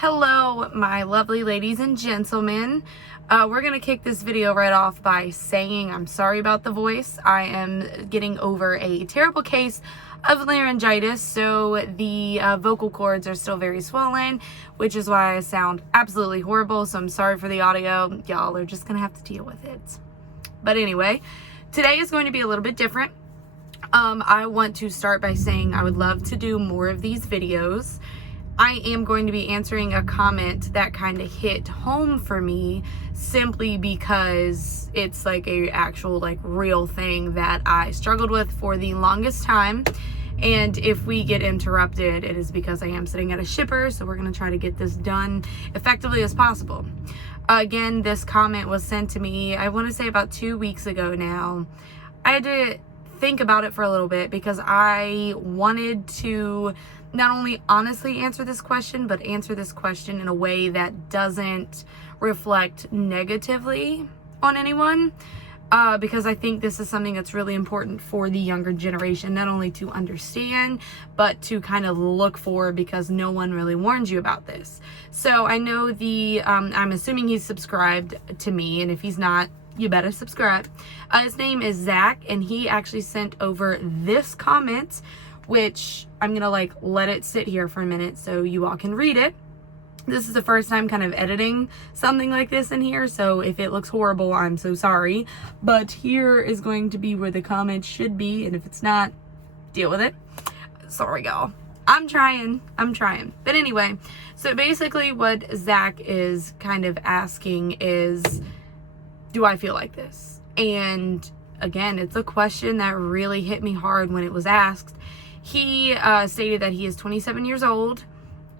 Hello, my lovely ladies and gentlemen. We're going to kick this video right off by saying I'm sorry about the voice. I am getting over a terrible case of laryngitis, so the vocal cords are still very swollen, which is why I sound absolutely horrible. So I'm sorry for the audio. Y'all are just going to have to deal with it. But anyway, today is going to be a little bit different. I want to start by saying I would love to do more of these videos. I am going to be answering a comment that kind of hit home for me simply because it's like a actual real thing that I struggled with for the longest time. And if we get interrupted, it is because I am sitting at a shipper, so we're going to try to get this done effectively as possible. Again, this comment was sent to me, I want to say about 2 weeks ago now. I had to think about it for a little bit because I wanted to not only honestly answer this question, but answer this question in a way that doesn't reflect negatively on anyone, because I think this is something that's really important for the younger generation, not only to understand, but to kind of look for, because no one really warns you about this. So I know I'm assuming he's subscribed to me, and if he's not, you better subscribe. His name is Zach, and he actually sent over this comment, which I'm gonna let it sit here for a minute so you all can read it. This is the first time kind of editing something like this in here, so if it looks horrible, I'm so sorry. But here is going to be where the comment should be, and if it's not, deal with it. Sorry, y'all. I'm trying. But anyway, so basically what Zach is kind of asking is, do I feel like this? And again, it's a question that really hit me hard when it was asked. He stated that he is 27 years old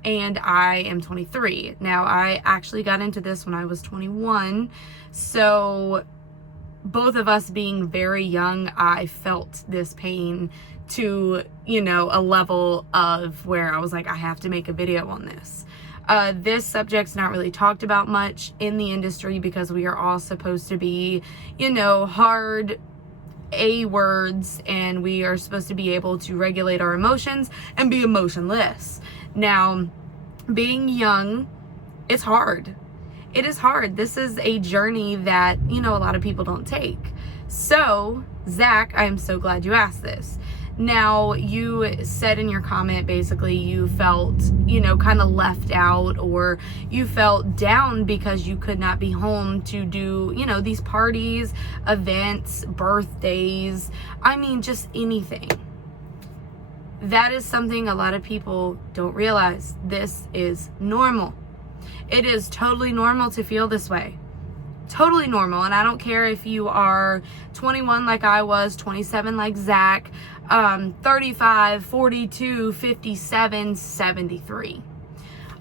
and I am 23. Now, I actually got into this when I was 21. So both of us being very young, I felt this pain to, a level of where I was like, I have to make a video on this. This subject's not really talked about much in the industry because we are all supposed to be, hard A words, and we are supposed to be able to regulate our emotions and be emotionless. Now, being young, it's hard. It is hard. This is a journey that, a lot of people don't take. So, Zach, I am so glad you asked this. Now, you said in your comment, basically, you felt, kind of left out, or you felt down because you could not be home to do, these parties, events, birthdays. I mean, just anything. That is something a lot of people don't realize. This is normal. It is totally normal to feel this way. Totally normal. And I don't care if you are 21 like I was, 27 like Zach, 35, 42, 57, 73.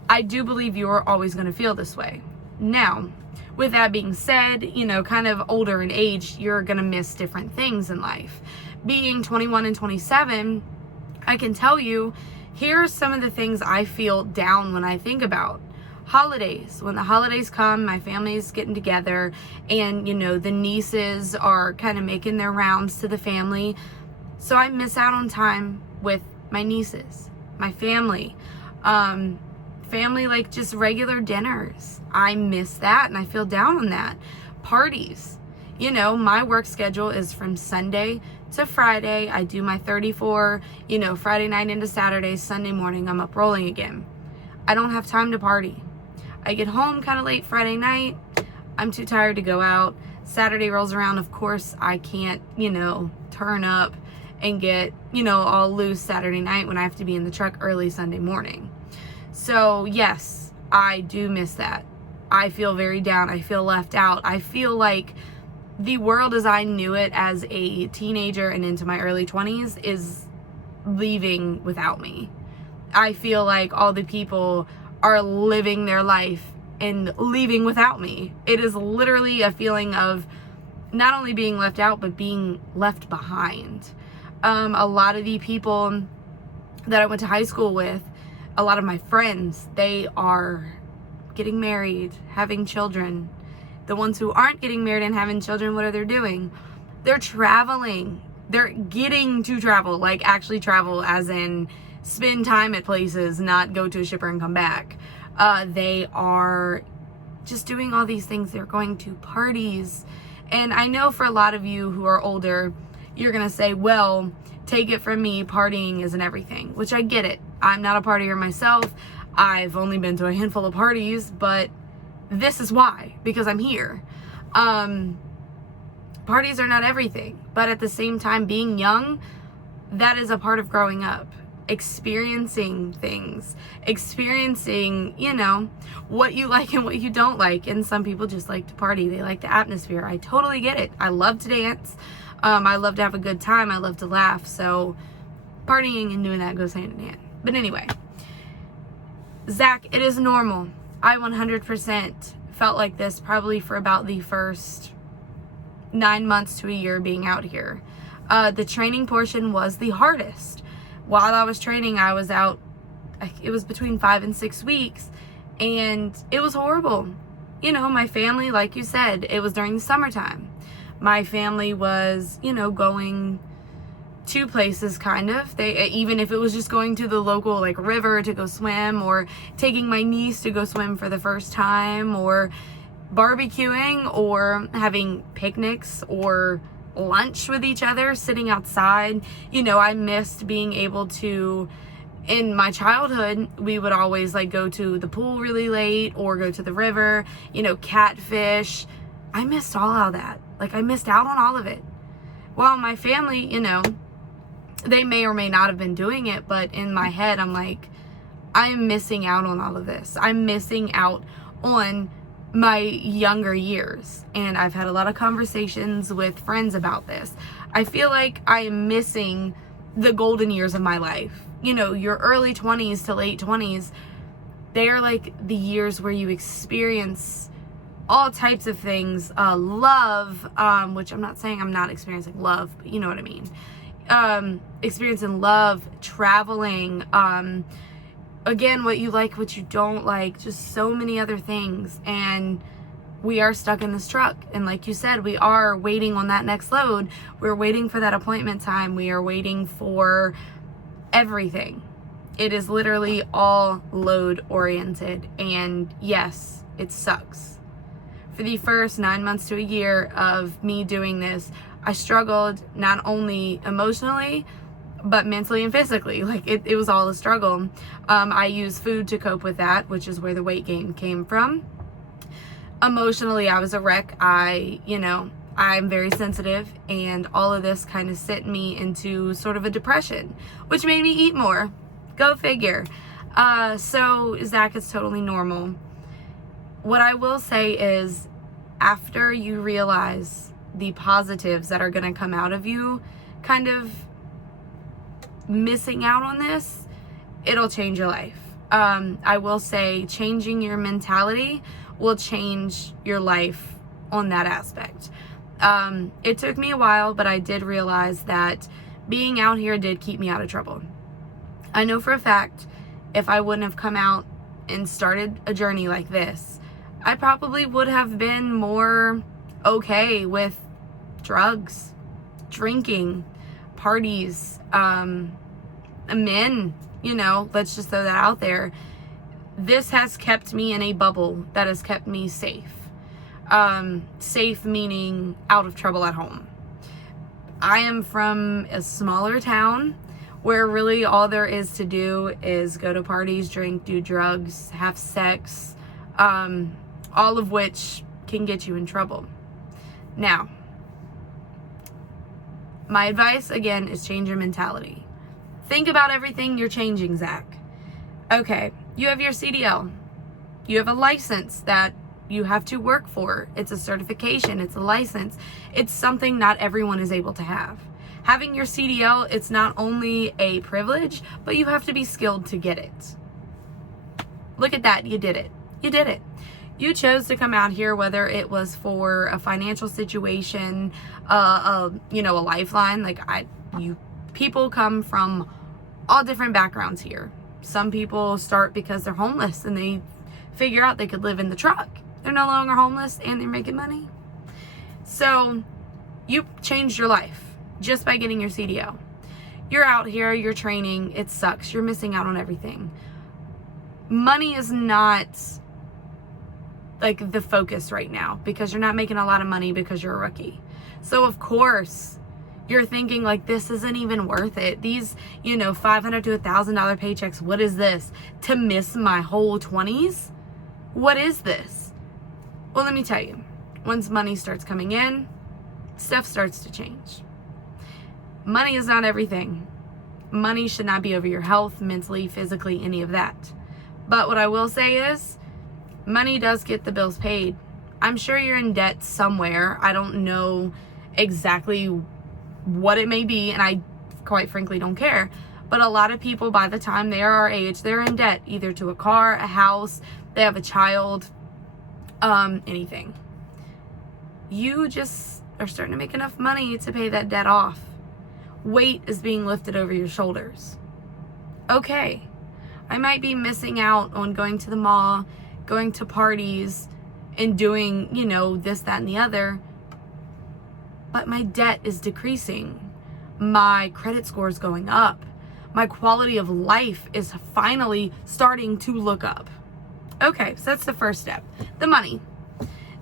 I do believe you're always going to feel this way. Now, with that being said, kind of older in age, you're going to miss different things in life. Being 21 and 27, I can tell you, here are some of the things I feel down when I think about. Holidays. When the holidays come, my family's getting together, and the nieces are kind of making their rounds to the family. So I miss out on time with my nieces, my family, just regular dinners. I miss that, and I feel down on that. Parties. My work schedule is from Sunday to Friday. I do my 34, Friday night into Saturday, Sunday morning, I'm up rolling again. I don't have time to party. I get home kind of late Friday night. I'm too tired to go out. Saturday rolls around. Of course, I can't, turn up and get, all loose Saturday night when I have to be in the truck early Sunday morning. So, yes, I do miss that. I feel very down. I feel left out. I feel like the world as I knew it as a teenager and into my early 20s is leaving without me. I feel like all the people are living their life and leaving without me. It is literally a feeling of not only being left out, but being left behind. A lot of the people that I went to high school with, a lot of my friends, they are getting married, having children. The ones who aren't getting married and having children, what are they doing? They're traveling. They're getting to travel, actually travel as in spend time at places, not go to a shipper and come back. They are just doing all these things. They're going to parties. And I know for a lot of you who are older, you're going to say, well, take it from me, partying isn't everything, which I get it. I'm not a partier myself. I've only been to a handful of parties, but this is why, because I'm here. Parties are not everything, but at the same time, being young, that is a part of growing up. Experiencing things, experiencing, you know, what you like and what you don't like. And some people just like to party. They like the atmosphere. I totally get it. I love to dance. I love to have a good time. I love to laugh. So partying and doing that goes hand in hand. But anyway, Zach, it is normal. I 100% felt like this probably for about the first 9 months to a year being out here. The training portion was the hardest. While I was training, I was out, it was between 5 and 6 weeks, and it was horrible. You know, my family, like you said, it was during the summertime. My family was, you know, going to places kind of. They, even if it was just going to the local like river to go swim, or taking my niece to go swim for the first time, or barbecuing, or having picnics, or lunch with each other, sitting outside. You know, I missed being able to, in my childhood, we would always like go to the pool really late or go to the river, you know, catfish. I missed all of that. Like, I missed out on all of it. Well, my family, you know, they may or may not have been doing it, but in my head, I'm like, I am missing out on all of this. I'm missing out on my younger years. And I've had a lot of conversations with friends about this. I feel like I am missing the golden years of my life. You know, your early 20s to late 20s, they are like the years where you experience all types of things. Love, which I'm not saying I'm not experiencing love, but you know what I mean. Experiencing love, traveling, again, what you like, what you don't like, just so many other things. And we are stuck in this truck. And like you said, we are waiting on that next load. We're waiting for that appointment time. We are waiting for everything. It is literally all load oriented. And yes, it sucks. For the first 9 months to a year of me doing this, I struggled not only emotionally, but mentally and physically. Like, it was all a struggle. I used food to cope with that, which is where the weight gain came from. Emotionally, I was a wreck. I'm very sensitive, and all of this kind of sent me into sort of a depression, which made me eat more. Go figure. So Zach, it's totally normal. What I will say is, after you realize the positives that are going to come out of you kind of missing out on this, it'll change your life. I will say changing your mentality will change your life on that aspect. It took me a while, but I did realize that being out here did keep me out of trouble. I know for a fact, if I wouldn't have come out and started a journey like this, I probably would have been more okay with drugs, drinking, parties, men, you know, let's just throw that out there. This has kept me in a bubble that has kept me safe. Safe meaning out of trouble at home. I am from a smaller town where really all there is to do is go to parties, drink, do drugs, have sex, all of which can get you in trouble. Now, my advice, again, is change your mentality. Think about everything you're changing, Zach. Okay, you have your CDL. You have a license that you have to work for. It's a certification. It's a license. It's something not everyone is able to have. Having your CDL, it's not only a privilege, but you have to be skilled to get it. Look at that. You did it. You did it. You chose to come out here, whether it was for a financial situation, a lifeline. Like, people come from all different backgrounds here. Some people start because they're homeless and they figure out they could live in the truck. They're no longer homeless and they're making money. So you changed your life just by getting your CDL. You're out here, you're training, it sucks. You're missing out on everything. Money is not like the focus right now because you're not making a lot of money because you're a rookie. So of course you're thinking like, this isn't even worth it. These, $500 to $1,000 paychecks, what is this? To miss my whole 20s? What is this? Well, let me tell you, once money starts coming in, stuff starts to change. Money is not everything. Money should not be over your health, mentally, physically, any of that. But what I will say is, money does get the bills paid. I'm sure you're in debt somewhere. I don't know exactly what it may be, and I quite frankly don't care. But a lot of people, by the time they are our age, they're in debt, either to a car, a house, they have a child, anything. You just are starting to make enough money to pay that debt off. Weight is being lifted over your shoulders. Okay, I might be missing out on going to the mall, going to parties, and doing, this, that, and the other. But my debt is decreasing. My credit score is going up. My quality of life is finally starting to look up. Okay, so that's the first step, the money.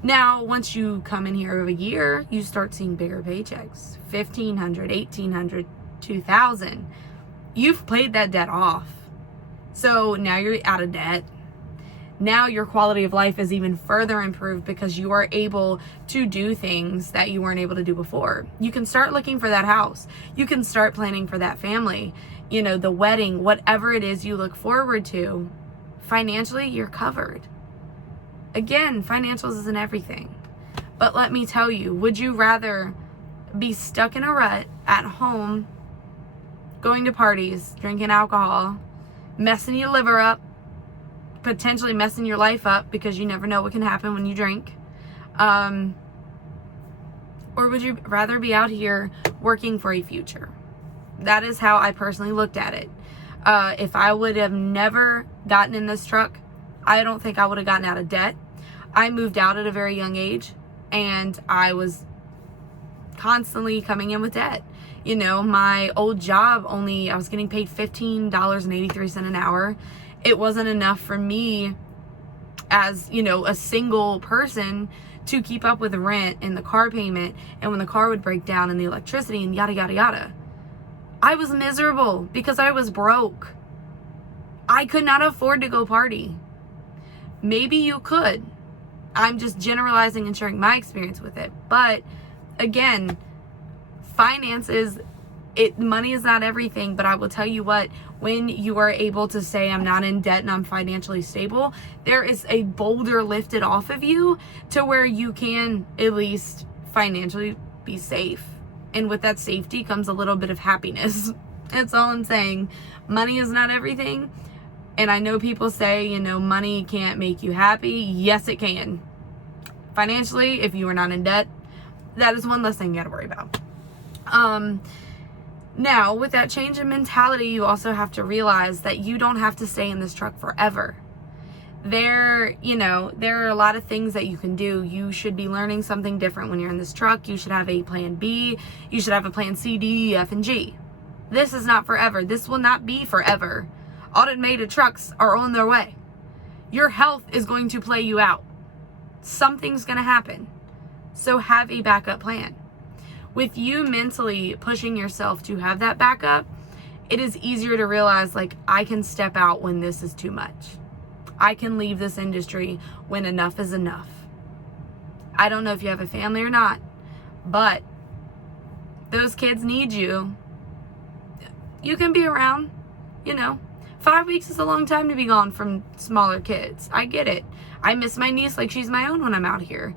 Now, once you come in here over a year, you start seeing bigger paychecks, $1,500, $1,800, $2,000. You've paid that debt off. So now you're out of debt. Now your quality of life is even further improved because you are able to do things that you weren't able to do before. You can start looking for that house. You can start planning for that family, the wedding, whatever it is you look forward to. Financially, you're covered. Again, financials isn't everything. But let me tell you, would you rather be stuck in a rut at home, going to parties, drinking alcohol, messing your liver up, potentially messing your life up because you never know what can happen when you drink? Or would you rather be out here working for a future? That is how I personally looked at it. If I would have never gotten in this truck, I don't think I would have gotten out of debt. I moved out at a very young age and I was constantly coming in with debt. My old job I was getting paid $15.83 an hour. It wasn't enough for me as, a single person to keep up with the rent and the car payment, and when the car would break down and the electricity and yada, yada, yada. I was miserable because I was broke. I could not afford to go party. Maybe you could. I'm just generalizing and sharing my experience with it. But again, finances, money is not everything, but I will tell you what, when you are able to say I'm not in debt and I'm financially stable, there is a boulder lifted off of you to where you can at least financially be safe. And with that safety comes a little bit of happiness. That's all I'm saying. Money is not everything. And I know people say, money can't make you happy. Yes, it can. Financially, if you are not in debt, that is one less thing you gotta worry about. Now, with that change in mentality, you also have to realize that you don't have to stay in this truck forever. There are a lot of things that you can do. You should be learning something different when you're in this truck. You should have a plan B. You should have a plan C, D, E, F, and G. This is not forever. This will not be forever. Automated trucks are on their way. Your health is going to play you out. Something's going to happen. So have a backup plan. With you mentally pushing yourself to have that backup, it is easier to realize, I can step out when this is too much. I can leave this industry when enough is enough. I don't know if you have a family or not, but those kids need you. You can be around, 5 weeks is a long time to be gone from smaller kids. I get it. I miss my niece like she's my own when I'm out here.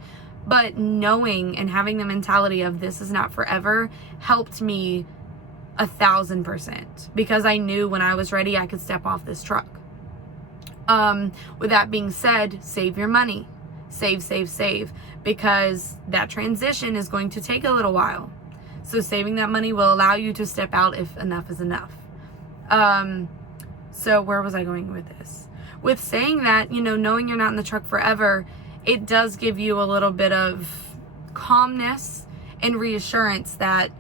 But knowing and having the mentality of this is not forever helped me 1,000%, because I knew when I was ready I could step off this truck. With that being said, save your money. Save, because that transition is going to take a little while. So saving that money will allow you to step out if enough is enough. So where was I going with this? With saying that, knowing you're not in the truck forever, it does give you a little bit of calmness and reassurance that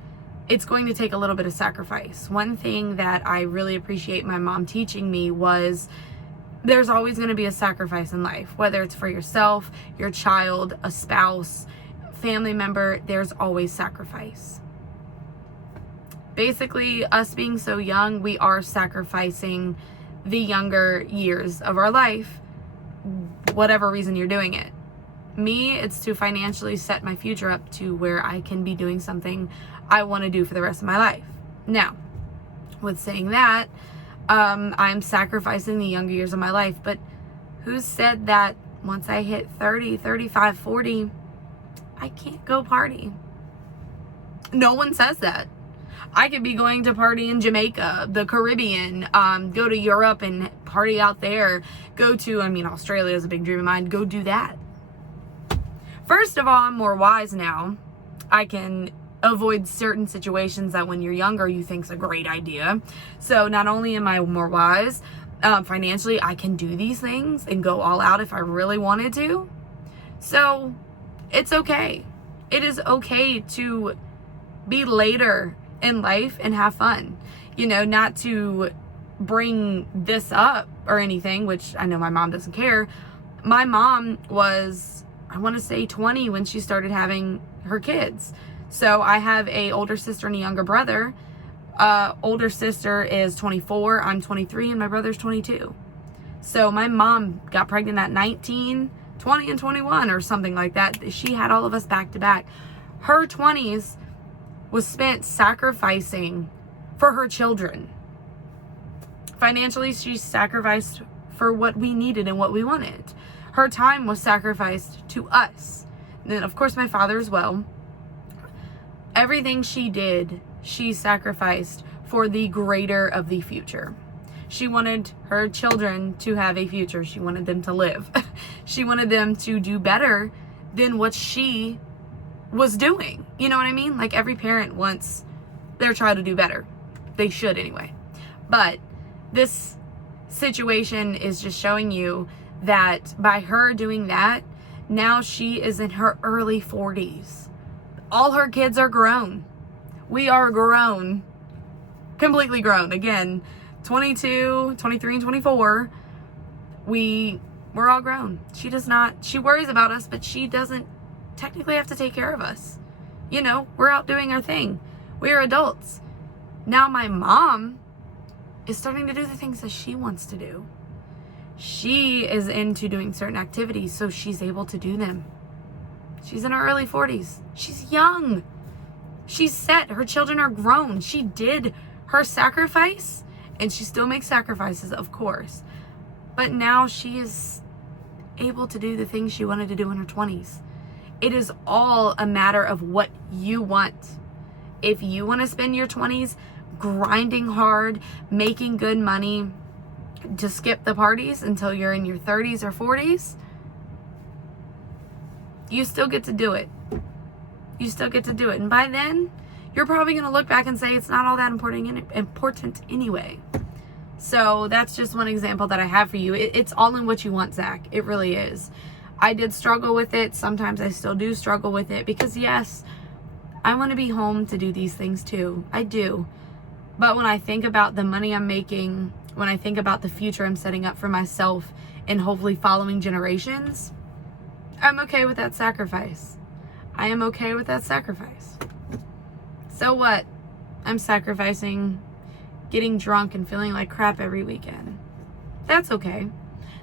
it's going to take a little bit of sacrifice. One thing that I really appreciate my mom teaching me was there's always going to be a sacrifice in life, whether it's for yourself, your child, a spouse, family member. There's always sacrifice. Basically, us being so young, we are sacrificing the younger years of our life, whatever reason you're doing it. Me, it's to financially set my future up to where I can be doing something I want to do for the rest of my life. Now, with saying that, I'm sacrificing the younger years of my life, but who said that once I hit 30, 35, 40, I can't go party? No one says that. I could be going to party in Jamaica, the Caribbean, go to Europe and party out there, Australia is a big dream of mine, go do that. First of all, I'm more wise now. I can avoid certain situations that when you're younger you think's a great idea. So not only am I more wise, financially I can do these things and go all out if I really wanted to. So it's okay. It is okay to be later in life and have fun. Not to bring this up or anything, which I know my mom doesn't care. My mom was, I want to say 20 when she started having her kids. So I have a older sister and a younger brother. Older sister is 24, I'm 23, and my brother's 22. So my mom got pregnant at 19, 20, and 21 or something like that. She had all of us back to back. Her 20s was spent sacrificing for her children. Financially, she sacrificed for what we needed and what we wanted. Her time was sacrificed to us. And then, of course, my father as well. Everything she did, she sacrificed for the greater of the future. She wanted her children to have a future. She wanted them to live. She wanted them to do better than what she was doing. You know what I mean? Like, every parent wants their child to do better. They should anyway. But this situation is just showing you that by her doing that, now she is in her early 40s. All her kids are grown. We are grown. Completely grown. Again, 22, 23, and 24. We're all grown. She worries about us, but she doesn't technically have to take care of us. We're out doing our thing. We are adults. Now my mom is starting to do the things that she wants to do. She is into doing certain activities, so she's able to do them. She's in her early 40s. She's young. She's set. Her children are grown. She did her sacrifice, and she still makes sacrifices, of course. But now she is able to do the things she wanted to do in her 20s. It is all a matter of what you want. If you want to spend your 20s grinding hard, making good money, to skip the parties until you're in your 30s or 40s, you still get to do it. You still get to do it. And by then, you're probably going to look back and say it's not all that important anyway. So that's just one example that I have for you. It's all in what you want, Zach. It really is. I did struggle with it. Sometimes I still do struggle with it because, yes, I want to be home to do these things too. I do. But when I think about the money I'm making, when I think about the future I'm setting up for myself and hopefully following generations, I'm okay with that sacrifice. I am okay with that sacrifice. So what? I'm sacrificing getting drunk and feeling like crap every weekend. That's okay.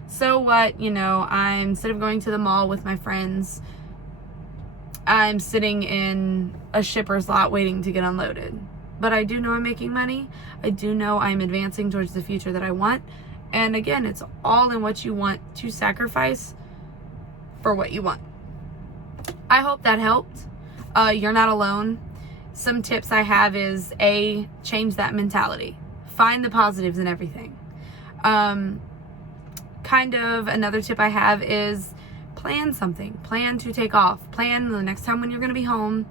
So what? I'm, instead of going to the mall with my friends, I'm sitting in a shipper's lot waiting to get unloaded. But I do know I'm making money. I do know I'm advancing towards the future that I want. And again, it's all in what you want to sacrifice for what you want. I hope that helped. You're not alone. Some tips I have is change that mentality. Find the positives in everything. Another tip I have is plan something. Plan to take off. Plan the next time when you're going to be home.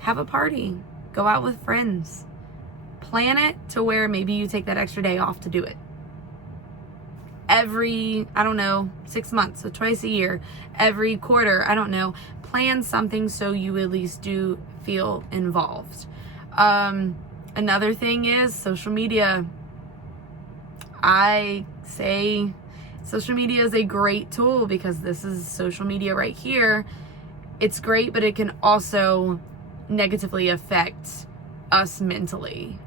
Have a party. Go out with friends. Plan it to where maybe you take that extra day off to do it. Every, 6 months, so twice a year, every quarter, plan something so you at least do feel involved. Another thing is social media. I say social media is a great tool because this is social media right here. It's great, but it can also negatively affect us mentally.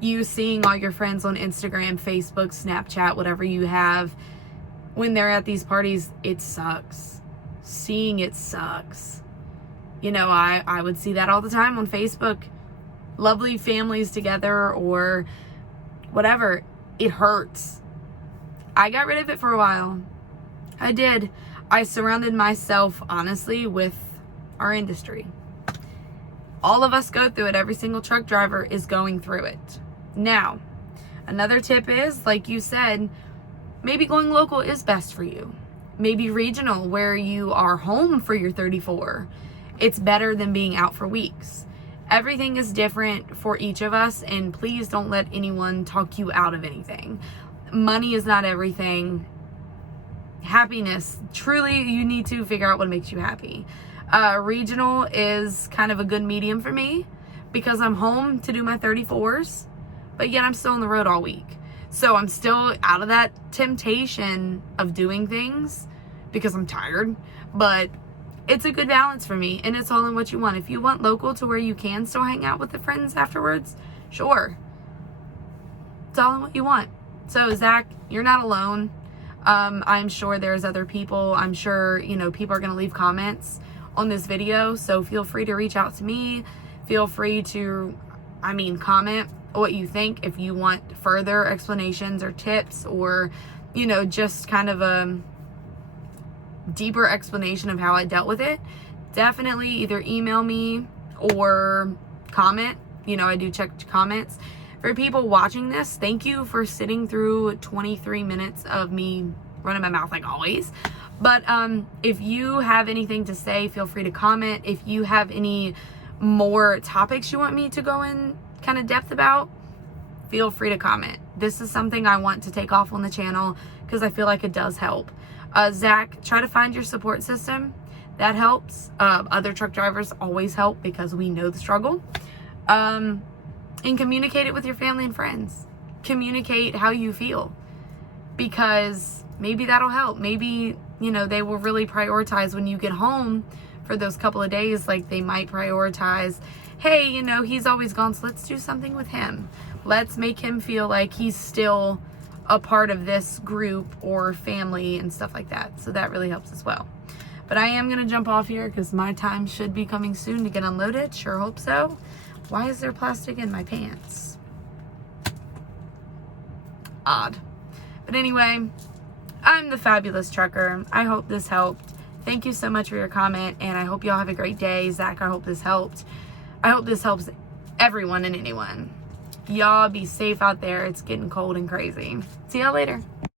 You seeing all your friends on Instagram, Facebook, Snapchat, whatever you have, when they're at these parties, it sucks. Seeing it sucks. You know, I would see that all the time on Facebook. Lovely families together or whatever. It hurts. I got rid of it for a while. I did. I surrounded myself, honestly, with our industry. All of us go through it. Every single truck driver is going through it. Now, another tip is, like you said, maybe going local is best for you. Maybe regional, where you are home for your 34. It's better than being out for weeks. Everything is different for each of us, and please don't let anyone talk you out of anything. Money is not everything. Happiness, truly, you need to figure out what makes you happy. Regional is kind of a good medium for me because I'm home to do my 34s, but yet I'm still on the road all week. So I'm still out of that temptation of doing things because I'm tired, but it's a good balance for me, and it's all in what you want. If you want local to where you can still hang out with the friends afterwards, sure. It's all in what you want. So Zach, you're not alone. I'm sure there's other people. I'm sure, you know, people are going to leave comments on this video, so feel free to reach out to me. Feel free to, comment what you think. If you want further explanations or tips or, you know, just kind of a deeper explanation of how I dealt with it, definitely either email me or comment. You know, I do check comments. For people watching this, thank you for sitting through 23 minutes of me running my mouth like always. But if you have anything to say, feel free to comment. If you have any more topics you want me to go in kind of depth about, feel free to comment. This is something I want to take off on the channel because I feel like it does help. Zach, try to find your support system. That helps. Other truck drivers always help because we know the struggle. And communicate it with your family and friends. Communicate how you feel because maybe that'll help. Maybe, you know, they will really prioritize when you get home for those couple of days. Like they might prioritize, hey, you know, he's always gone, so let's do something with him. Let's make him feel like he's still a part of this group or family and stuff like that. So that really helps as well. But I am going to jump off here because my time should be coming soon to get unloaded. Sure hope so. Why is there plastic in my pants? Odd. But anyway, I'm the Fabulous Trucker. I hope this helped. Thank you so much for your comment, and I hope y'all have a great day. Zach, I hope this helped. I hope this helps everyone and anyone. Y'all be safe out there. It's getting cold and crazy. See y'all later.